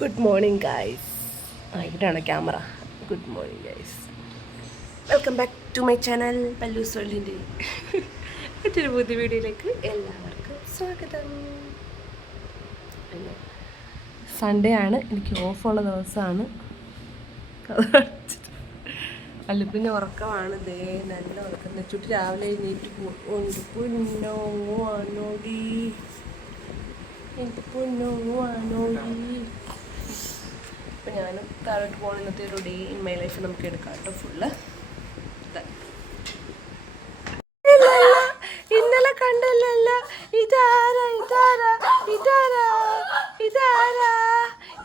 Good morning guys ആ ഇവിടെയാണ് camera. Good morning guys welcome back to my channel പല്ലു സോളിന്റെ മറ്റൊരു പുതിയ വീഡിയോയിലേക്ക് എല്ലാവർക്കും സ്വാഗതം. പിന്നെ സൺഡേ ആണ്. എനിക്ക് ഓഫുള്ള ദിവസമാണ്. അല്ല പിന്നെ ഉറക്കമാണ്. ദേ നല്ല ഉറക്കം. നെച്ചുട്ടി രാവിലെ എഴുന്നേറ്റ് പുന്നോ ആണോടി? എനിക്ക് പൊന്നോ ആണോടി? അപ്പം ഞാനും താഴോട്ട് പോകുന്ന ഇന്നത്തെ ഒരു ഡേ ഇൻ മൈ ലൈഫ് നമുക്ക് എടുക്കാം കേട്ടോ ഫുള്ള് ഇന്നലെ കണ്ടല്ലല്ലോ. ഇതാരാ ഇതാരാ ഇതാരാ ഇതാരാ?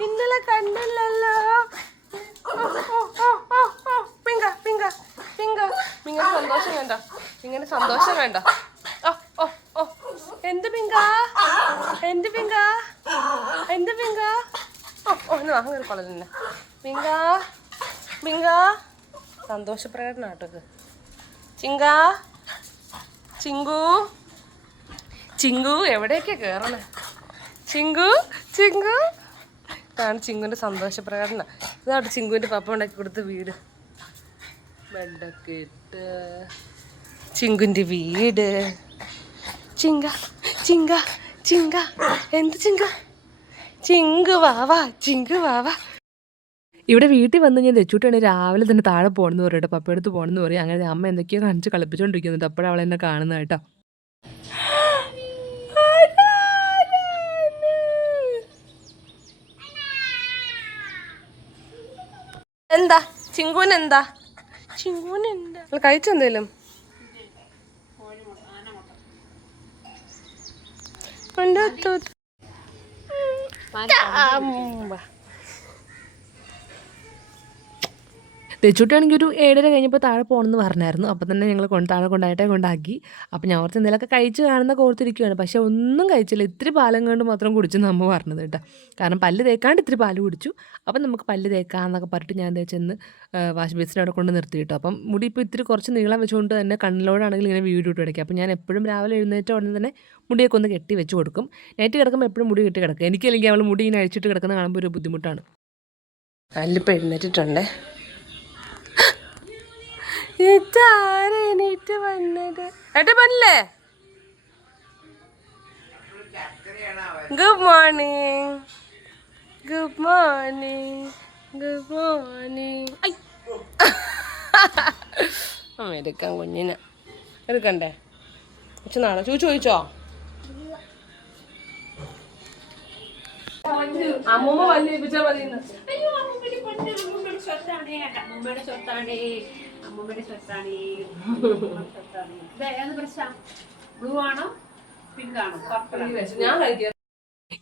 ഇന്നലെ കണ്ടല്ലല്ലോ. പിങ്ക പിങ്ക പിങ്ക പിങ്ങനെ സന്തോഷം വേണ്ട. ഇങ്ങനെ സന്തോഷം വേണ്ട. ഓ ഓ. എന്ത് പിങ്ക എന്ത് പിങ്ക എന്ത് പിങ്ക ഓ ഓ എന്നാ അങ്ങനെ ഒരു കൊള്ളൽ തന്നെ പിങ്ക പിങ്ക സന്തോഷ പ്രകടനം കേട്ടോ ഇത് ചിങ്ക ചിങ്കു. ചിങ്കു എവിടേക്കാ കേറണേ? ചിങ്കു ചിങ്കു. ഇതാണ് ചിങ്കുവിന്റെ സന്തോഷപ്രകടനം. ഇതാണ് ചിങ്കുവിന്റെ പപ്പ ഉണ്ടാക്കി കൊടുത്ത വീട്. ബെഡൊക്കെ ഇട്ട് വീട്. ചിങ്ക ചിങ്ക ചിങ്ക. എന്ത് ചിങ്ക? ചിങ്കു വാവാ ചിങ്കു വാവാ ഇവിടെ വീട്ടിൽ വന്ന് ഞാൻ രച്ചുട്ടാണ് രാവിലെ തന്നെ താഴെ പോകണമെന്ന് പറയട്ടെ പപ്പയടുത്ത് പോകണമെന്ന് പറയും. അങ്ങനെ അമ്മ എന്തൊക്കെയോ കാണിച്ച് കളിപ്പിച്ചുകൊണ്ടിരിക്കുന്നുണ്ട് അപ്പോഴവൾ എന്നെ കാണുന്നത് കേട്ടോ. എന്താ? ചിങ്കൂൻ എന്താ ചിങ്കൂൻ എന്താ നിങ്ങൾ കഴിച്ചെന്തേലും കൊണ്ടുവത്തു തെച്ചൂട്ടാണെങ്കിൽ ഒരു ഏഴര കഴിഞ്ഞപ്പോൾ താഴെ പോകണമെന്ന് പറഞ്ഞായിരുന്നു. അപ്പോൾ തന്നെ ഞങ്ങൾ കൊണ്ട് താഴെ കൊണ്ടായിട്ടേ കൊണ്ടാക്കി. അപ്പോൾ ഞാൻ ഓർത്ത് എന്തെങ്കിലുമൊക്കെ കഴിച്ച് കാണുന്ന ഓർത്തിരിക്കുകയാണ് പക്ഷേ ഒന്നും കഴിച്ചില്ല. ഇത്തിരി പാലം കൊണ്ട് മാത്രം കുടിച്ചു നമ്മ പറഞ്ഞത് കേട്ടോ. കാരണം പല്ല് തേക്കാണ്ട് ഇത്തിരി പാൽ കുടിച്ചു. അപ്പം നമുക്ക് പല്ല് തേക്കാമെന്നൊക്കെ പറഞ്ഞിട്ട് ഞാൻ എന്താ ചെന്ന് വാഷ് ബേസിന്റെ അവിടെ കൊണ്ട് നിർത്തി കേട്ടോ. അപ്പം മുടി ഇപ്പോൾ ഇത്തിരി കുറച്ച് നീളം വെച്ചുകൊണ്ട് തന്നെ കണ്ണിലോടാണെങ്കിൽ ഇങ്ങനെ വീഡിയോ ഇട്ട് കിടക്കുക. അപ്പം ഞാൻ എപ്പോഴും രാവിലെ എഴുന്നേറ്റ ഉടനെ തന്നെ മുടിയൊക്കെ ഒന്ന് കെട്ടി വെച്ച് കൊടുക്കും. നൈറ്റ് കിടക്കുമ്പോൾ എപ്പോഴും മുടി കെട്ടി കിടക്കും. എനിക്കല്ലെങ്കിൽ അവൾ മുടി ഇങ്ങനെ അഴിച്ചിട്ട് കിടക്കുന്ന കാണുമ്പോൾ ഒരു ബുദ്ധിമുട്ടാണ്. അല്ലിപ്പോൾ എഴുന്നേറ്റിട്ടുണ്ടേ? ഇതാരെണീറ്റ് വന്നത്? ഏട്ടാ പല്ലേ. Good morning good morning good morning I. അമ്മ എടുക്കാം കുഞ്ഞിനെ. എടുക്കണ്ടേ? ഉച്ച നാളെ. ചോദിച്ചു ചോദിച്ചോ? അമ്മൂമ്മ വല്ലിപ്പിച്ചാ മതി അയ്യോ അമ്മൂമ്മയുടെ പൊന്ന് അമ്മൂമ്മയുടെ സ്വത്താണ് അമ്മൂമ്മയുടെ സ്വത്താണ് ഈ സ്വത്താണ് ഇത് ബ്ലൂ ആണോ? പിങ്ക് ആണോ? പർപ്പിൾ ഞാൻ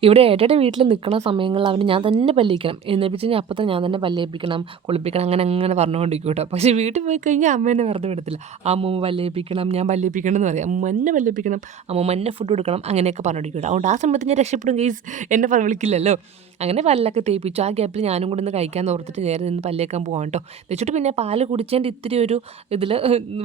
ഇവിടെ ഏട്ടയുടെ വീട്ടിൽ നിൽക്കുന്ന സമയങ്ങളിൽ അവന് ഞാൻ തന്നെ പല്ലിക്കണം എന്നിപ്പിച്ച് ഞാൻ അപ്പം ഞാൻ തന്നെ പല്ലേപ്പിക്കണം കുളിപ്പിക്കണം അങ്ങനെ അങ്ങനെ പറഞ്ഞുകൊണ്ടിരിക്കും കേട്ടോ. പക്ഷേ വീട്ടിൽ പോയി കഴിഞ്ഞാൽ അമ്മ എന്നെ വെറുതെ വിടത്തില്ല. അമ്മൂമ്മ പല്ലേപ്പിക്കണം ഞാൻ പല്ലേപ്പിക്കണം എന്ന് പറയും. അമ്മ എന്നെ പല്ലേപ്പിക്കണം അമ്മ എന്നെ ഫുഡ് കൊടുക്കണം അങ്ങനെയൊക്കെ പറഞ്ഞുകൊണ്ടിരിക്കും കേട്ടോ. അതുകൊണ്ട് ആ സമയത്ത് ഞാൻ രക്ഷപ്പെടും കേസ് എന്നെ വിളിക്കില്ലല്ലോ. അങ്ങനെ പല്ലൊക്കെ തേപ്പിച്ചു. ആ ഗ്യാപ്പിൽ ഞാനും കൂടെ ഒന്ന് കഴിക്കാൻ ഓർത്തിട്ട് നേരെ നിന്ന് പല്ലേക്കാൻ പോകാം കേട്ടോ വെച്ചിട്ട് പിന്നെ പാൽ കുടിച്ചതിന്റെ ഇത്തിരി ഒരു ഇതിൽ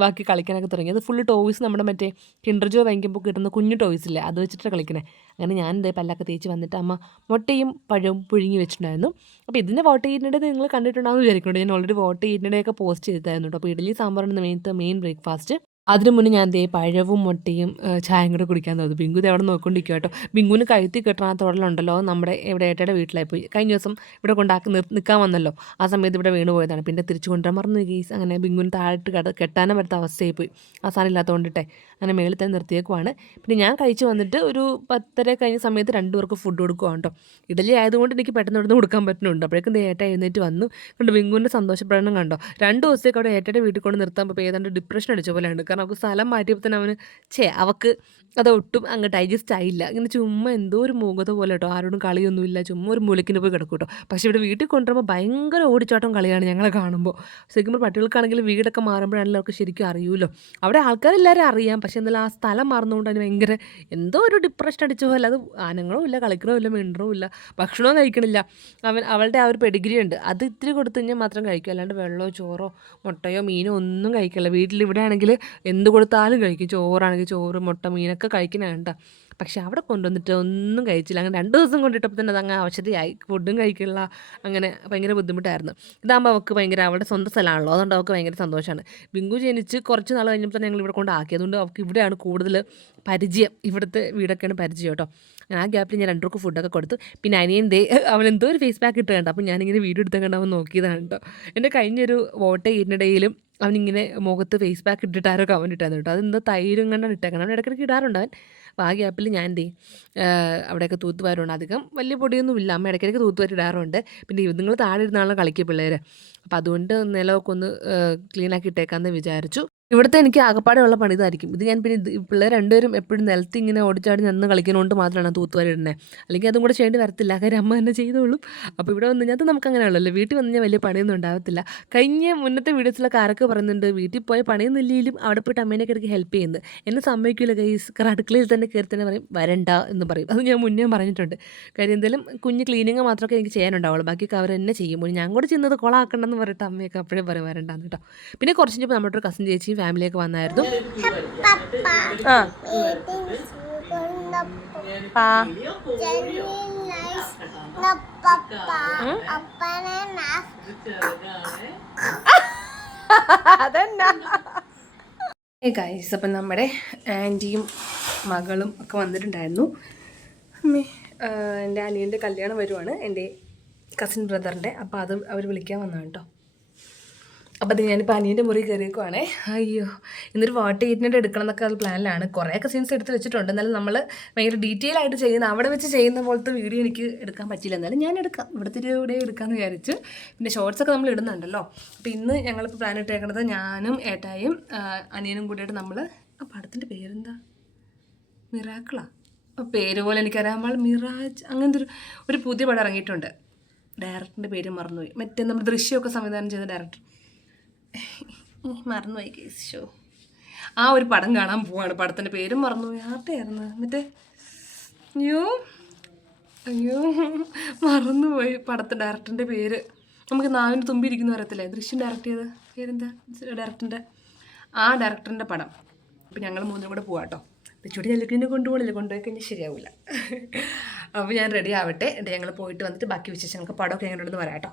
ബാക്കി കളിക്കാനൊക്കെ തുടങ്ങി. അത് ഫുള്ള് ടോയ്സ് നമ്മുടെ മറ്റേ കിൻഡർ ജോ വാങ്ങിക്കുമ്പോൾ കിട്ടുന്ന കുഞ്ഞു ടോയ്സ് ഇല്ലേ? അത് വെച്ചിട്ട് കളിക്കണേ. അങ്ങനെ ഞാൻ ഇതേ പല്ലൊക്കെ തേച്ച് വന്നിട്ട് അമ്മ മുട്ടയും പഴവും പുഴുങ്ങി വെച്ചിട്ടുണ്ടായിരുന്നു. അപ്പോൾ ഇതിന്റെ വോട്ട് ചെയ്യുന്നുണ്ട് നിങ്ങൾ കണ്ടിട്ടുണ്ടാകുമെന്ന് വിചാരിക്കുന്നുണ്ട്. ഞാൻ ഓൾറെഡി വോട്ട് ചെയ്യുന്നതിന്റെയൊക്കെ പോസ്റ്റ് ചെയ്തിട്ടായിരുന്നു കേട്ടോ അപ്പോൾ ഇഡലി സാമ്പാറാണ് മെയിൻ മെയിൻ ബ്രേക്ക്ഫാസ്റ്റ് അതിന് മുന്നേ ഞാൻ ദേ പഴവും മുട്ടയും ചായയും കൂടെ കുടിക്കാൻ തോന്നുന്നു ബിങ്കു അവിടെ നോക്കിക്കൊണ്ടിരിക്കുക കേട്ടോ. ബിങ്കുവിന് കഴുത്തി കെട്ടണ തൊടലുണ്ടല്ലോ നമ്മുടെ ഇവിടെ ഏട്ടയുടെ വീട്ടിലായി പോയി കഴിഞ്ഞ ദിവസം ഇവിടെ കൊണ്ടാക്കി നിൽക്കാൻ വന്നല്ലോ. ആ സമയത്ത് ഇവിടെ വീണ് പോയതാണ്. പിന്നെ തിരിച്ചു കൊണ്ടുവരാൻ മറന്നു കേസ് അങ്ങനെ ബിങ്കുവിന് താഴിട്ട് കട കെട്ടാനും പറ്റാത്ത അവസ്ഥയായി പോയി. ആ സാധനം ഇല്ലാത്തതുകൊണ്ടിട്ടെ അങ്ങനെ മേളിൽ തന്നെ നിർത്തിയേക്കുവാണ്. പിന്നെ ഞാൻ കഴിച്ചു വന്നിട്ട് ഒരു പത്തര കഴിഞ്ഞ സമയത്ത് രണ്ടു പേർക്ക് ഫുഡ് കൊടുക്കുവാണ് കേട്ടോ. ഇഡലി ആയതുകൊണ്ട് എനിക്ക് പെട്ടെന്ന് ഇവിടുന്ന് കൊടുക്കാൻ പറ്റുന്നുണ്ട്. അപ്പോഴേക്കും ഏട്ട എഴുന്നേറ്റ് വന്നു. കണ്ടു ബിങ്കുവിന്റെ സന്തോഷപ്രകടനം കണ്ടോ. രണ്ട് ദിവസത്തേക്ക് അവിടെ ഏട്ടയുടെ വീട്ടിൽ കൊണ്ട് നിർത്താൻ പോയി ഏതാണ്ട് ഡിപ്രഷൻ അടിച്ച പോലെയാണ്. അവൾക്ക് സ്ഥലം മാറ്റിയപ്പോൾ തന്നെ അവന് ഛേ അവക്ക് അത് ഒട്ടും അങ്ങ് ഡൈജസ്റ്റ് ആയില്ല. ഇങ്ങനെ ചുമ്മാ എന്തോ ഒരു മൂകത പോലെ കേട്ടോ ആരോടും കളിയൊന്നുമില്ല. ചുമ്മാ ഒരു മൂലക്കിന് പോയി കിടക്കും കേട്ടോ പക്ഷേ ഇവിടെ വീട്ടിൽ കൊണ്ടുവരുമ്പോൾ ഭയങ്കര ഓടിച്ചാട്ടം കളിയാണ് ഞങ്ങളെ കാണുമ്പോൾ ശരിക്കും പട്ടികൾക്കാണെങ്കിൽ വീടൊക്കെ മാറുമ്പോഴാണെങ്കിലും അവർക്ക് ശരിക്കും അറിയൂലോ. അവിടെ ആൾക്കാരെല്ലാവരും അറിയാം. പക്ഷേ എന്നാലും ആ സ്ഥലം മാറുന്നതുകൊണ്ട് അതിന് ഭയങ്കര എന്തോ ഒരു ഡിപ്രഷൻ അടിച്ച പോലെ അത് ആനങ്ങളും ഇല്ല കളിക്കണോ ഇല്ല മിണ്ടണവും ഇല്ല ഭക്ഷണവും കഴിക്കണില്ല. അവൻ അവളുടെ ആ ഒരു പെഡിഗ്രി ഉണ്ട്. അത് ഇത്തിരി കൊടുത്തു കഴിഞ്ഞാൽ മാത്രം കഴിക്കും. അല്ലാണ്ട് വെള്ളമോ ചോറോ മുട്ടയോ മീനോ ഒന്നും കഴിക്കില്ല. വീട്ടിൽ ഇവിടെ ആണെങ്കിൽ എന്ത് കൊടുത്താലും കഴിക്കും. ചോറാണെങ്കിൽ ചോറ് മുട്ട മീനൊക്കെ കേട്ടോ പക്ഷെ അവിടെ കൊണ്ടുവന്നിട്ട് ഒന്നും കഴിച്ചില്ല. അങ്ങനെ രണ്ട് ദിവസം കൊണ്ടിട്ടപ്പോൾ തന്നെ അതങ്ങ് അവശതയായി ഫുഡും കഴിക്കില്ല അങ്ങനെ ഭയങ്കര ബുദ്ധിമുട്ടായിരുന്നു. ഇതാകുമ്പോൾ അവൾക്ക് ഭയങ്കര അവളുടെ സ്വന്തം സ്ഥലമാണല്ലോ അതുകൊണ്ട് അവൾക്ക് ഭയങ്കര സന്തോഷമാണ് ബിങ്കു ജനിച്ച് കുറച്ച് നാൾ കഴിഞ്ഞപ്പോൾ തന്നെ ഞങ്ങൾ ഇവിടെ കൊണ്ടാക്കി. അതുകൊണ്ട് അവൾക്ക് ഇവിടെയാണ് കൂടുതൽ പരിചയം. ഇവിടുത്തെ വീടൊക്കെയാണ് പരിചയം കേട്ടോ. ആ ഗ്യാപ്പിൽ ഞാൻ രണ്ടുപേർക്ക് ഫുഡൊക്കെ കൊടുത്തു. പിന്നെ അനിയൻ ദേ അവൻ എന്തോ ഒരു ഫേസ് പാക്ക് ഇട്ട് കണ്ടു. അപ്പോൾ ഞാനിങ്ങനെ വീഡിയോ എടുത്ത കണ്ട അവൻ നോക്കിയതാണ് കേട്ടോ. എന്റെ കഴിഞ്ഞൊരു വോട്ട് ചെയ്യുന്നിടയിലും അവനിങ്ങനെ മുഖത്ത് ഫേസ് പാക്ക് ഇട്ടിട്ട് ആരോ കമന്റ് ഇട്ടായിരുന്നു കേട്ടോ. അതെന്തോ തൈരും കണ്ടാണ് ഇട്ടേക്കണം. അവൻ ഇടയ്ക്കിടയ്ക്ക് ഇടാറുണ്ട് അവൻ. അപ്പോൾ ആ ഗ്യാപ്പിൽ ഞാൻ എന്ത് ചെയ്യും? അവിടെയൊക്കെ തൂത്തുവാരുണ്ട് അധികം വലിയ പൊടിയൊന്നും ഇല്ല അമ്മ ഇടയ്ക്കിടയ്ക്ക് തൂത്തുവാരിടാറുണ്ട്. പിന്നെ നിങ്ങൾ താഴെ ഇരുന്നാണല്ലോ കളിക്കുക പിള്ളേർ അപ്പോൾ അതുകൊണ്ട് നിലമൊക്കെ ഒന്ന് ക്ലീനാക്കി ഇട്ടേക്കാമെന്ന് വിചാരിച്ചു. ഇവിടുത്തെ എനിക്ക് ആകപ്പാടെ ഉള്ള പണി ഇതായിരിക്കും. ഇത് ഞാൻ പിന്നെ പിള്ളേർ രണ്ടുപേരും എപ്പോഴും നിലത്ത് ഇങ്ങനെ ഓടിച്ചാടി നിന്ന് കളിക്കുന്നതുകൊണ്ട് മാത്രമാണ് തൂത്തുവാരി ഇടുന്നത് അല്ലെങ്കിൽ അതും കൂടെ ചെയ്യേണ്ടി വരത്തില്ല. കാര്യം അമ്മ തന്നെ ചെയ്തോളും. അപ്പോൾ ഇവിടെ വന്ന് കഴിഞ്ഞാൽ നമുക്ക് അങ്ങനെ അങ്ങനെയുള്ളല്ലോ വീട്ടിൽ വന്നു വലിയ പണിയൊന്നും ഉണ്ടാകത്തില്ല കഴിഞ്ഞ മുന്നത്തെ വീഡിയോസിലൊക്കെ ആരൊക്കെ പറയുന്നുണ്ട് വീട്ടിൽ പോയ പണിയൊന്നും ഇല്ലെങ്കിലും അവിടെ പോയിട്ട് അമ്മേനെ കിടക്കി ഹെൽപ്പ് ചെയ്യുന്നത് എന്നെ സമ്മതിക്കില്ല കൈസ് അടുക്കളയിൽ തന്നെ കയറി തന്നെ പറയും വരണ്ട എന്ന് പറയും. അത് ഞാൻ മുന്നേ പറഞ്ഞിട്ടുണ്ട്. കാര്യം എന്തെങ്കിലും കുഞ്ഞ് ക്ലീനിങ് മാത്രമൊക്കെ എനിക്ക് ചെയ്യാനുണ്ടാവുള്ളൂ. ബാക്കി അവർ തന്നെ ചെയ്യും. ഞാൻ കൂടെ ചെന്നത് കൊളാക്കണ്ടെന്ന് പറഞ്ഞിട്ട് അമ്മയൊക്കെ അപ്പോഴേ പറയും വരണ്ടെന്ന് കേട്ടോ പിന്നെ കുറച്ച് കഴിഞ്ഞപ്പോൾ നമ്മുടെ ഒരു കസിൻ ചേച്ചിയും ഫാമിലിയൊക്കെ വന്നായിരുന്നു. ആ. അതെന്നാ ഗൈസ് അപ്പം നമ്മുടെ ആന്റിയും മകളും ഒക്കെ വന്നിട്ടുണ്ടായിരുന്നു. അമ്മേ എന്റെ അനിയന്റെ കല്യാണം വരുവാണ് എന്റെ കസിൻ ബ്രദറിന്റെ അപ്പോൾ അത് അവർ വിളിക്കാൻ വന്നതാണ് കേട്ടോ. അപ്പോൾ അത് ഞാനിപ്പോൾ അനിയന്റെ മുറി കയറിയേക്കുവാണേ. അയ്യോ ഇന്നൊരു വാട്ടർ ഹീറ്റിനെട്ട് എടുക്കണം എന്നൊക്കെ അത് പ്ലാനിലാണ് കുറേയൊക്കെ സീൻസ് എടുത്ത് വെച്ചിട്ടുണ്ട്. എന്നാലും നമ്മൾ ഭയങ്കര ഡീറ്റെയിൽ ആയിട്ട് ചെയ്യുന്ന അവിടെ വെച്ച് ചെയ്യുന്ന പോലത്തെ വീഡിയോ എനിക്ക് എടുക്കാൻ പറ്റില്ല എന്നാലും ഞാൻ എടുക്കാം. ഇവിടുത്തെ ഒരു ഇവിടെ എടുക്കാമെന്ന് വിചാരിച്ച്. പിന്നെ ഷോർട്സ് ഒക്കെ നമ്മൾ ഇടുന്നുണ്ടല്ലോ. അപ്പോൾ ഇന്ന് ഞങ്ങളിപ്പോൾ പ്ലാൻ ഇട്ടേക്കുന്നത് ഞാനും ഏട്ടായും അനിയനും കൂടിയിട്ട് നമ്മൾ ആ പടത്തിന്റെ പേരെന്താ? മിറാക്കിളാ. പേര് പോലെ എനിക്കറിയാം. നമ്മൾ മിറാജ് അങ്ങനത്തെ ഒരു ഒരു പുതിയ പടം ഇറങ്ങിയിട്ടുണ്ട്. ഡയറക്ടറിന്റെ പേര് മറന്നുപോയി. മറ്റേ നമ്മുടെ ദൃശ്യമൊക്കെ സംവിധാനം ചെയ്ത ഡയറക്ടർ. മറന്നുപോയി കേസ് ഷോ ആ ഒരു പടം കാണാൻ പോവാണ്. പടത്തിന്റെ പേരും മറന്നുപോയി. ആർട്ടായിരുന്നു മറ്റേ അയ്യോ അയ്യോ മറന്നുപോയി പടത്തെ ഡയറക്ടറിന്റെ പേര്. നമുക്ക് നാവിന് തുമ്പി പറയത്തില്ലേ ദൃശ്യം ഡയറക്ട് ചെയ്ത്. പേരെന്താ? ഡയറക്ടറിന്റെ ആ ഡയറക്ടറിന്റെ പടം. അപ്പം ഞങ്ങൾ മൂന്നും കൂടെ പോവാം കേട്ടോ ചുടി ചെല്ലുക്കിനെ കൊണ്ടുപോകണില്ല കൊണ്ടുപോയി കഴിഞ്ഞാൽ ശരിയാവില്ല അപ്പോൾ ഞാൻ റെഡി ആവട്ടെ. എന്നിട്ട് ഞങ്ങൾ പോയിട്ട് വന്നിട്ട് ബാക്കി വിശേഷങ്ങൾക്ക് പടമൊക്കെ എങ്ങനെയുണ്ടെന്ന് പറയാം കേട്ടോ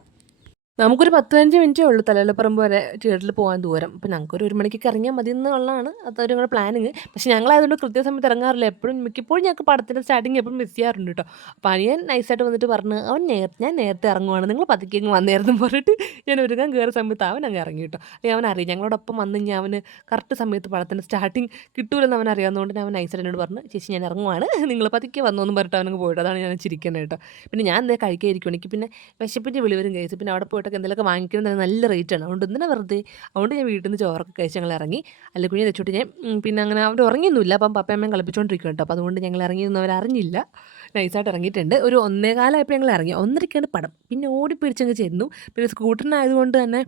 നമുക്കൊരു പത്ത് പതിനഞ്ച് മിനിറ്റേ ഉള്ളൂ തലയിലപ്പറമ്പ് വരെ തിയേറ്ററിൽ പോകാൻ ദൂരം. അപ്പോൾ ഞങ്ങൾക്കൊരു ഒരു മണിക്കൊക്കെ ഇറങ്ങിയാൽ മതി എന്നുള്ളതാണ് അതൊരു ഞങ്ങളുടെ പ്ലാനിങ്. പക്ഷേ ഞങ്ങളായതുകൊണ്ട് കൃത്യസമയത്ത് ഇറങ്ങാറില്ല. എപ്പോഴും മിക്കപ്പോഴും ഞങ്ങൾക്ക് പടത്തിന്റെ സ്റ്റാർട്ടിങ് എപ്പോഴും മിസ് ചെയ്യാറുണ്ട് കേട്ടോ. അപ്പോൾ അനിയൻ നൈസായിട്ട് വന്നിട്ട് പറഞ്ഞ് അവൻ നേരത്തെ ഞാൻ നേരത്തെ ഇറങ്ങുവാണ്. നിങ്ങൾ പതുക്കെ അങ്ങ് വന്നേരുന്നു പറഞ്ഞിട്ട് ഞാൻ ഒരുങ്ങാൻ കയറിയ സമയത്ത് അവൻ അങ്ങ് ഇറങ്ങി കേട്ടോ. അല്ലെങ്കിൽ അവൻ അറിയാം ഞങ്ങളോടൊപ്പം വന്ന് കഴിഞ്ഞാൽ അവന് കറക്റ്റ് സമയത്ത് പടത്തിന്റെ സ്റ്റാർട്ടിങ് കിട്ടൂലെന്ന് അവൻ അറിയാവുന്നതുകൊണ്ട് അവൻ നൈസായിട്ട് എന്നോട് പറഞ്ഞു ചേച്ചി ഞാൻ ഇറങ്ങുവാണ്. നിങ്ങൾ പതുക്കെ വന്നു എന്ന് പറഞ്ഞിട്ട് അവനങ്ങ് പോയിട്ട് അതാണ് ഞാൻ ചിരിക്കുന്നത് കേട്ടോ. പിന്നെ ഞാൻ എന്താ കഴിക്കാതിരിക്കും എനിക്ക് പിന്നെ വിശപ്പിന്റെ വിളിവരും കഴിച്ചു പിന്നെ അവിടെ പോയിട്ടൊക്കെ എന്തെങ്കിലുമൊക്കെ വാങ്ങിക്കുന്നത് നല്ല റേറ്റാണ് അതുകൊണ്ട് എന്തിനാ വെറുതെ? അതുകൊണ്ട് ഞാൻ വീട്ടിൽ നിന്ന് ചോറൊക്കെ കഴിച്ച് ഞങ്ങൾ ഇറങ്ങി. അല്ല കുഞ്ഞ് തെച്ചോട്ട് ഞാൻ പിന്നെ അങ്ങനെ അവർ ഉറങ്ങിയൊന്നുമില്ല. അപ്പം പപ്പയമ്മയും കളിപ്പിച്ചുകൊണ്ടിരിക്കും കേട്ടോ. അപ്പോൾ അതുകൊണ്ട് ഞങ്ങൾ ഇറങ്ങിയൊന്നും അവർ അറിഞ്ഞില്ല നൈസായിട്ട് ഇറങ്ങിയിട്ടുണ്ട്. ഒരു ഒന്നേകാലമായപ്പോൾ ഞങ്ങൾ ഇറങ്ങി. ഒന്നരക്കാണ് പടം. പിന്നെ ഓടി പിടിച്ചങ്ങ് ചെന്നു. പിന്നെ സ്കൂട്ടറിനായതുകൊണ്ട് തന്നെ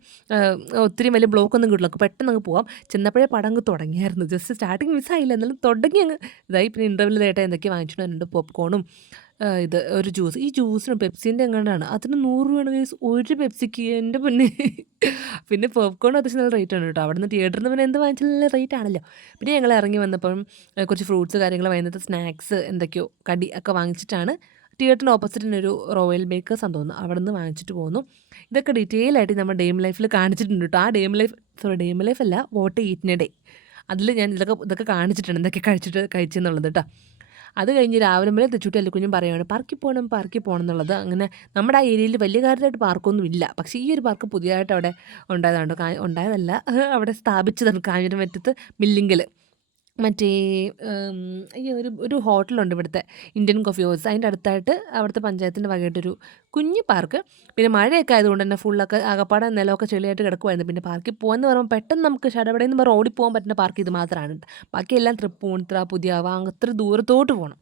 ഒത്തിരി വലിയ ബ്ലോക്ക് ഒന്നും കിട്ടില്ല പെട്ടെന്ന് അങ്ങ് പോവാം. ചെന്നപ്പോഴേ പടം അങ്ങ് തുടങ്ങിയായിരുന്നു. ജസ്റ്റ് സ്റ്റാർട്ടിങ് മിസ്സായില്ല എന്നാലും തുടങ്ങി അങ്ങ്. ഇതായി. പിന്നെ ഇന്റർവ്യൂവിൽ നേട്ടം എന്തൊക്കെ വാങ്ങിച്ചിട്ടുണ്ട്. പോപ്കോണും ഇത് ഒരു ജ്യൂസ് ഈ ജ്യൂസിന് പെപ്സിന്റെ എങ്ങാണ്ടാണ്. അതിന് നൂറ് രൂപയാണ് ഗൈസ് ഒരു പെപ്സിക്ക് എന്റെ പിന്നെ. പിന്നെ പോപ്കോൺ അത്യാവശ്യം നല്ല റേറ്റ് ആണ് കേട്ടോ. അവിടെ നിന്ന് തിയേറ്ററിൽ നിന്ന് പിന്നെ എന്ത് വാങ്ങിച്ചാലും റേറ്റ് ആണല്ലോ. പിന്നെ ഞങ്ങൾ ഇറങ്ങി വന്നപ്പം കുറച്ച് ഫ്രൂട്ട്സ് കാര്യങ്ങൾ വൈകുന്നേരത്തെ സ്നാക്സ് എന്തൊക്കെയോ കടി ഒക്കെ വാങ്ങിച്ചിട്ടാണ് തിയേറ്ററിന് ഓപ്പോസിറ്റിന് ഒരു റോയൽ ബേക്കേഴ്സ് എന്ന് തോന്നുന്നു. അവിടെ നിന്ന് വാങ്ങിച്ചിട്ട് പോകുന്നു ഇതൊക്കെ ഡീറ്റെയിൽ ആയിട്ട് നമ്മുടെ ഡെയിം ലൈഫിൽ കാണിച്ചിട്ടുണ്ട് കേട്ടോ. ആ day in life sorry day in life അല്ല what eat in a day അതിൽ ഞാൻ ഇതൊക്കെ ഇതൊക്കെ കാണിച്ചിട്ടുണ്ട് എന്തൊക്കെ കഴിച്ചിട്ട് കഴിച്ചെന്നുള്ളത് കേട്ടോ. അത് കഴിഞ്ഞ് രാവിലെ മുതൽ തെച്ചുട്ടി അല്ലുക്കുഞ്ഞും പറയുകയാണ് പാർക്കിൽ പോകണം പാർക്കിൽ പോകണം എന്നുള്ളത്. അങ്ങനെ നമ്മുടെ ആ ഏരിയയിൽ വലിയ കാര്യമായിട്ട് പാർക്കൊന്നും ഇല്ല. പക്ഷേ ഈ ഒരു പാർക്ക് പുതിയതായിട്ട് അവിടെ ഉണ്ടായതാണ് ഉണ്ടായതല്ല. അവിടെ സ്ഥാപിച്ചതാണ് കാഞ്ഞിരമറ്റത്ത് മില്ലിങ്കൽ മറ്റേ ഈ ഒരു ഒരു ഹോട്ടലുണ്ട് ഇവിടുത്തെ ഇന്ത്യൻ കോഫി ഹൗസ് അതിന്റെ അടുത്തായിട്ട് അവിടുത്തെ പഞ്ചായത്തിന്റെ വകയായിട്ടൊരു കുഞ്ഞു പാർക്ക്. പിന്നെ മഴയൊക്കെ ആയതുകൊണ്ട് തന്നെ ഫുള്ളൊക്കെ ആകപ്പാടെ നിലമൊക്കെ ചെളിയായിട്ട് കിടക്കുമായിരുന്നു പിന്നെ പാർക്കിൽ പോകാന്ന് പറയുമ്പോൾ പെട്ടെന്ന് നമുക്ക് ഷടപടയിൽ നിന്ന് പറഞ്ഞ് ഓടിപ്പോകാൻ പറ്റുന്ന പാർക്ക് ഇത് മാത്രമാണ് ബാക്കിയെല്ലാം തൃപ്പൂണിത്ര പുതിയാവ അത്ര ദൂരത്തോട്ട് പോകണം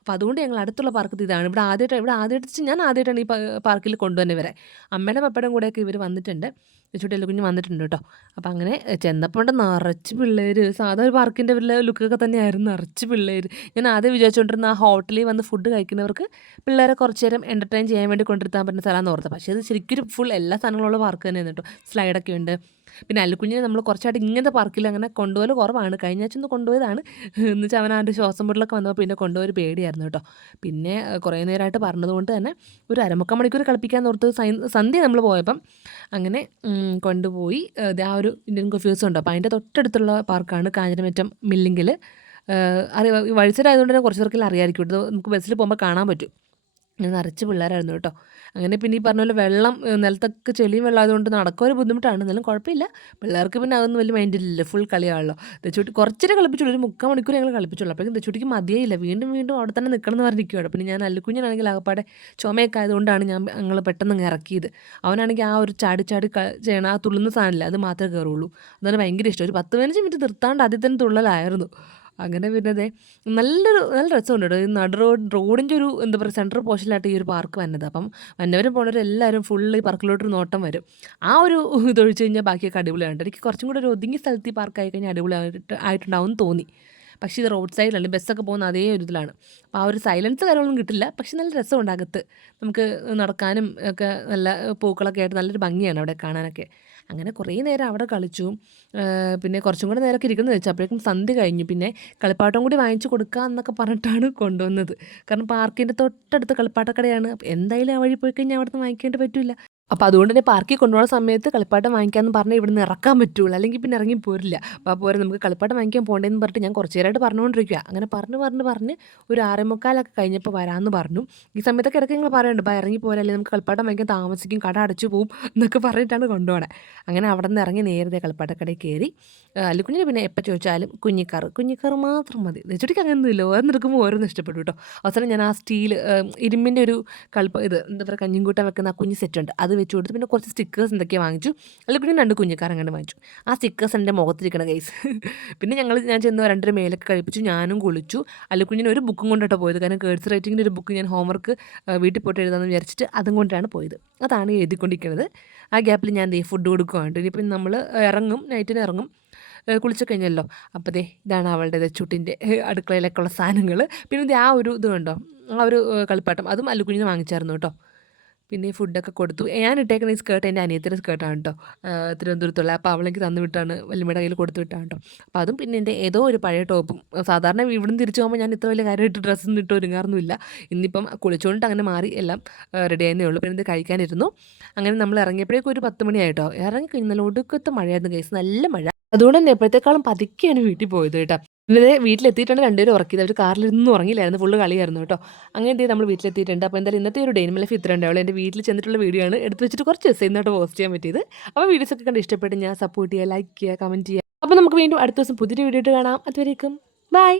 അപ്പോൾ അതുകൊണ്ട് ഞങ്ങൾ അടുത്തുള്ള പാർക്ക് ഇതാണ്. ഇവിടെ ആദ്യമായിട്ട് ഇവിടെ ആദ്യമായിട്ട് ഞാൻ ആദ്യമായിട്ടാണ് ഈ പാർക്കിൽ കൊണ്ടുവന്നെ വരെ അമ്മയുടെ പപ്പയുടെ കൂടെയൊക്കെ ഇവർ വന്നിട്ടുണ്ട്. ചുട്ടിയല്ല കുഞ്ഞ് വന്നിട്ടുണ്ട് കേട്ടോ. അപ്പോൾ അങ്ങനെ ചെന്നപ്പോൾ നിറച്ച് പിള്ളേർ സാധാ ഒരു പാർക്കിന്റെ വല്ല ലുക്കൊക്കെ തന്നെയായിരുന്നു. നിറച്ച് പിള്ളേർ ഞാൻ ആദ്യം വിചാരിച്ചുകൊണ്ടിരുന്ന ആ ഹോട്ടലിൽ വന്ന് ഫുഡ് കഴിക്കുന്നവർക്ക് പിള്ളേരെ കുറച്ച് നേരം എന്റർടൈൻ ചെയ്യാൻ വേണ്ടി കൊണ്ടിരുത്താൻ പറ്റുന്ന സ്ഥലമാണെന്ന് ഓർത്തത് പക്ഷേ അത് ശരിക്കും ഫുൾ എല്ലാ സാധനങ്ങളുള്ള പാർക്ക് തന്നെയാണ് കേട്ടോ. സ്ലൈഡൊക്കെ ഉണ്ട്. പിന്നെ അല്ലുക്കുഞ്ഞിനെ നമ്മൾ കുറച്ചായിട്ട് ഇങ്ങനത്തെ പാർക്കിൽ അങ്ങനെ കൊണ്ടുപോകൽ കുറവാണ്. കഴിഞ്ഞ ആഴ്ച ഒന്ന് കൊണ്ടുപോയതാണ്. എന്ന് വെച്ചാൽ അവൻ അവന്റെ ശ്വാസം മുട്ടലൊക്കെ വന്നപ്പോൾ പിന്നെ കൊണ്ടുപോയൊരു പേടിയായിരുന്നു കേട്ടോ. പിന്നെ കുറേ നേരമായിട്ട് പറഞ്ഞതുകൊണ്ട് തന്നെ ഒരു അരമുക്കാൽ മണിക്കൂർ കളിപ്പിക്കാൻ ഓർത്ത് സന്ധ്യ നമ്മൾ പോയപ്പം അങ്ങനെ കൊണ്ടുപോയി. ആ ഒരു ഇന്ത്യൻ കൊഫ്യൂസ് ഉണ്ട്. അപ്പോൾ അതിന്റെ തൊട്ടടുത്തുള്ള പാർക്കാണ് കാഞ്ഞിരമറ്റം മില്ലിങ്കിൽ അറിയ വഴിച്ചരായതുകൊണ്ട് തന്നെ കുറച്ച് പേർക്കെല്ലാം അറിയാമായിരിക്കും നമുക്ക് ബസ്സിൽ പോകുമ്പോൾ കാണാൻ പറ്റും. നിറച്ച് പിള്ളേരായിരുന്നു കേട്ടോ. അങ്ങനെ പിന്നെ ഈ പറഞ്ഞ പോലെ വെള്ളം നിലത്തൊക്കെ ചെളിയും വെള്ളം ആയതുകൊണ്ട് നടക്കാൻ ഒരു ബുദ്ധിമുട്ടാണ്. എന്നാലും കുഴപ്പമില്ല. പിള്ളേർക്ക് പിന്നെ അതൊന്നും വലിയ മൈൻഡില്ലല്ലോ ഫുൾ കളിയാണല്ലോ. തെച്ചുട്ടി കുറച്ചേരെ കളിപ്പിച്ചുള്ളൂ ഒരു മുക്കാൽ മണിക്കൂർ ഞങ്ങൾ കളിപ്പിച്ചുള്ളൂ അപ്പോഴേക്കും തെച്ചുട്ടിക്ക് മതിയായില്ല. വീണ്ടും വീണ്ടും അവിടെ തന്നെ നിൽക്കണം എന്ന് പറഞ്ഞിരിക്കുകയാണ് പിന്നെ ഞാൻ അല്ലുക്കുഞ്ഞിനാണെങ്കിൽ ആകപ്പാടെ ചുമയൊക്കെ ആയതുകൊണ്ടാണ് ഞാൻ ഞങ്ങൾ പെട്ടെന്ന് ഇറക്കിയത്. അവനാണെങ്കിൽ ആ ഒരു ചാടി ചാടി ചെയ്യണ ആ തുള്ളുന്ന സാധനമില്ല. അത് മാത്രമേ കയറുള്ളൂ. അതാണ് ഭയങ്കര ഇഷ്ടം. ഒരു പത്ത് പതിനഞ്ച് മിനിറ്റ് നിർത്താണ്ട് ആദ്യം തന്നെ തുള്ളലായിരുന്നു. അങ്ങനെ പിന്നെ നല്ലൊരു നല്ല രസമുണ്ട് കേട്ടോ നട റോഡ് റോഡിന്റെ ഒരു എന്താ പറയുക സെൻട്രൽ പോർഷനിലായിട്ട് ഈ ഒരു പാർക്ക് വന്നത്. അപ്പം വന്നവരും പോണവരും എല്ലാവരും ഫുള്ള് ഈ പാർക്കിലോട്ടൊരു നോട്ടം വരും. ആ ഒരു ഇതൊഴിച്ച് കഴിഞ്ഞാൽ ബാക്കിയൊക്കെ അടിപൊളിയാണ് എനിക്ക് കുറച്ചും കൂടെ ഒരു ഒതുങ്ങിയ സ്ഥലത്ത് ഈ പാർക്കായി കഴിഞ്ഞാൽ അടിപൊളിയായിട്ട് ആയിട്ടുണ്ടാവും തോന്നി. പക്ഷേ ഇത് റോഡ് സൈഡിലാണ് ബസ്സൊക്കെ പോകുന്ന അതേ ഒരു ഇതിലാണ്. അപ്പോൾ ആ ഒരു സൈലൻസ് കാര്യങ്ങളൊന്നും കിട്ടില്ല. പക്ഷെ നല്ല രസമുണ്ട് അകത്ത്. നമുക്ക് നടക്കാനും ഒക്കെ നല്ല പൂക്കളൊക്കെ ആയിട്ട് നല്ലൊരു ഭംഗിയാണ് അവിടെ കാണാനൊക്കെ. അങ്ങനെ കുറേ നേരം അവിടെ കളിച്ചു. പിന്നെ കുറച്ചും കൂടെ നേരമൊക്കെ ഇരിക്കുന്നത് വെച്ചു. അപ്പോഴേക്കും കഴിഞ്ഞു. പിന്നെ കളിപ്പാട്ടം കൂടി വാങ്ങിച്ചു കൊടുക്കുക എന്നൊക്കെ പറഞ്ഞിട്ടാണ് കൊണ്ടുവന്നത്. കാരണം പാർക്കിന്റെ തൊട്ടടുത്ത് കളിപ്പാട്ടക്കടയാണ്. എന്തായാലും ആ വഴി പോയി കഴിഞ്ഞാൽ അവിടെ നിന്ന് വാങ്ങിക്കേണ്ടി പറ്റില്ല അപ്പോൾ അതുകൊണ്ട് തന്നെ പാർക്കിൽ കൊണ്ടുപോകുന്ന സമയത്ത് കളിപ്പാട്ടം വാങ്ങിക്കാമെന്ന് പറഞ്ഞാൽ ഇവിടെ നിന്ന് ഇറക്കാൻ പറ്റുള്ളൂ. അല്ലെങ്കിൽ പിന്നെ ഇറങ്ങി പോരില്ല. അപ്പോൾ പോരെ നമുക്ക് കളിപ്പാട്ടം വാങ്ങിക്കാൻ പോകേണ്ടതെന്ന് പറഞ്ഞിട്ട് ഞാൻ കുറച്ച് നേരമായിട്ട് പറഞ്ഞുകൊണ്ടിരിക്കുക അങ്ങനെ പറഞ്ഞ് പറഞ്ഞ് പറഞ്ഞ് ഒരു ആറേ മുക്കാലൊക്കെ കഴിഞ്ഞപ്പോൾ വരാമെന്ന് പറഞ്ഞു. ഈ സമയത്തൊക്കെ ഇടയ്ക്ക് നിങ്ങൾ പറയുന്നുണ്ട് അപ്പോൾ ഇറങ്ങി പോരല്ലേ നമുക്ക് കളിപ്പാട്ടം വാങ്ങിക്കാൻ താമസിക്കും കട അടച്ചു പോവും എന്നൊക്കെ പറഞ്ഞിട്ടാണ് കൊണ്ടുപോകണേ അങ്ങനെ അവിടെ നിന്ന് ഇറങ്ങി നേരത്തെ കളിപ്പാട്ടക്കടയിൽ കയറി അല്ലുക്കുഞ്ഞിന് പിന്നെ എപ്പോൾ ചോദിച്ചാലും കുഞ്ഞിക്കാറ്. കുഞ്ഞിക്കാറ് മാത്രം മതി. നെച്ചടിക്ക് അങ്ങനെയൊന്നുമില്ല ഓരോന്നെടുക്കുമ്പോൾ ഓരോന്ന് ഇഷ്ടപ്പെട്ടു കേട്ടോ അവസാനം ഞാൻ ആ സ്റ്റീൽ ഇരുമ്പിന്റെ ഒരു കളിപ്പ ഇത് എന്താ പറയുക കഞ്ഞിൻകൂട്ടം വെക്കുന്ന ആ കുഞ്ഞ് സെറ്റുണ്ട് അത് വെച്ച് കൊടുത്തു. പിന്നെ കുറച്ച് സ്റ്റിക്കേഴ്സ് എന്തൊക്കെയാണ് വാങ്ങിച്ചു. അല്ലുക്കുഞ്ഞിന് രണ്ട് കുഞ്ഞിക്കാർ കണ്ട് വാങ്ങിച്ചു. ആ സ്റ്റിക്കേഴ്സ് എന്റെ മുഖത്തിരിക്കണ കേസ് പിന്നെ ഞങ്ങൾ ഞാൻ ചെന്ന് രണ്ടര മേലൊക്കെ കഴിപ്പിച്ചു. ഞാനും കുളിച്ചു. അല്ലുക്കുഞ്ഞിന് ഒരു ബുക്കും കൊണ്ടിട്ടോ പോയത്. കാരണം കേഡ്സ് റൈറ്റിങ്ങിന്റെ ഒരു ബുക്ക് ഞാൻ ഹോംവർക്ക് വീട്ടിൽ പോയിട്ട് എഴുതാമെന്ന് വിചാരിച്ചിട്ട് അതും കൊണ്ടാണ് പോയത്. അതാണ് എഴുതിക്കൊണ്ടിരിക്കുന്നത് ആ ഗ്യാപ്പിൽ ഞാൻ ദേ ഫുഡ് കൊടുക്കുകയാണ് ഇനിയിപ്പം നമ്മൾ ഇറങ്ങും നൈറ്റിന് ഇറങ്ങും. കുളിച്ചു കഴിഞ്ഞല്ലോ. അപ്പോൾ ദേ ഇതാണ് അവളുടെ ചുട്ടിന്റെ അടുക്കളയിലേക്കുള്ള സാധനങ്ങൾ പിന്നെ ആ ഒരു ഇത് കണ്ടോ? ആ ഒരു കളിപ്പാട്ടം. അതും അല്ലുക്കുഞ്ഞിന് വാങ്ങിച്ചായിരുന്നു കേട്ടോ. പിന്നെ ഫുഡൊക്കെ കൊടുത്തു. ഞാൻ ഇട്ടേക്കുന്ന ഈ സ്കേർട്ട് എന്റെ അനിയത്തിന്റെ സ്കേർട്ടാണ് കേട്ടോ തിരുവനന്തപുരത്തുള്ള. അപ്പോൾ അവളെനിക്ക് തന്നു വിട്ടാണ്. വല്യമ്മയുടെ കയ്യിൽ കൊടുത്തു വിട്ടാണ് കേട്ടോ അപ്പോൾ അതും പിന്നെ എന്റെ ഏതോ ഒരു പഴയ ടോപ്പും. സാധാരണ ഇവിടുന്ന് തിരിച്ചു പോകുമ്പോൾ ഞാൻ ഇത്ര വലിയ കാര്യമായിട്ട് ഡ്രസ്സൊന്നും ഇട്ട് ഒരുങ്ങാറൊന്നുമില്ല. ഇന്നിപ്പം കുളിച്ചുകൊണ്ട് അങ്ങനെ മാറി എല്ലാം റെഡി ആയതേ ഉള്ളൂ. പിന്നെ ഇത് കഴിക്കാനിരുന്നു. അങ്ങനെ നമ്മൾ ഇറങ്ങിയപ്പോഴേക്കും ഒരു പത്ത് മണിയായിട്ടോ. ഇറങ്ങി കഴിഞ്ഞാൽ ഒടുക്കത്തെ മഴയായിരുന്നു കേസ് നല്ല മഴ. അതുകൊണ്ട് തന്നെ എപ്പോഴത്തേക്കാളും പതുക്കെയാണ് വീട്ടിൽ പോയത് കേട്ടോ. ഇന്നലെ വീട്ടിലെത്തിയിട്ടുണ്ട് രണ്ടുപേരും ഉറക്കിയത് അവർ കാറിലിരുന്ന് ഉറങ്ങിയില്ലായിരുന്നു. ഫുള്ള് കളിയായിരുന്നു കേട്ടോ. അങ്ങനെ എന്ത് ചെയ്ത്? നമ്മൾ വീട്ടിലെത്തിയിട്ടുണ്ട്. അപ്പോൾ എന്തായാലും ഇന്നത്തെ ഒരു ഡെയിൻ ലൈഫ് ഇത്ര ഉണ്ടാവുള്ളൂ എന്റെ വീട്ടിൽ ചെന്നിട്ടുള്ള വീഡിയോ ആണ്. എടുത്ത് വെച്ചിട്ട് കുറച്ച് ദിവസം ഇന്നോട്ട് പോസ്റ്റ് ചെയ്യാൻ പറ്റിയത്. അപ്പോൾ വീഡിയോസ് ഒക്കെ കണ്ട് ഇഷ്ടപ്പെട്ട് ഞാൻ സപ്പോർട്ട് ചെയ്യുക ലൈക്ക് ചെയ്യുക കമന്റ് ചെയ്യുക. അപ്പോൾ നമുക്ക് വീണ്ടും അടുത്ത ദിവസം പുതിയൊരു വീഡിയോ ഇട്ട് കാണാം. അതുവരേക്കും ബൈ